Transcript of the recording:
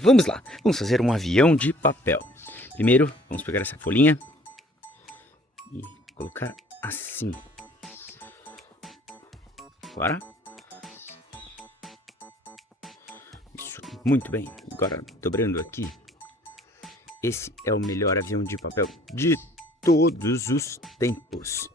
Vamos lá. Vamos fazer um avião de papel. Primeiro, vamos pegar essa folhinha e colocar assim. Agora. Isso, muito bem. Agora, dobrando aqui. Esse é o melhor avião de papel de todos os tempos.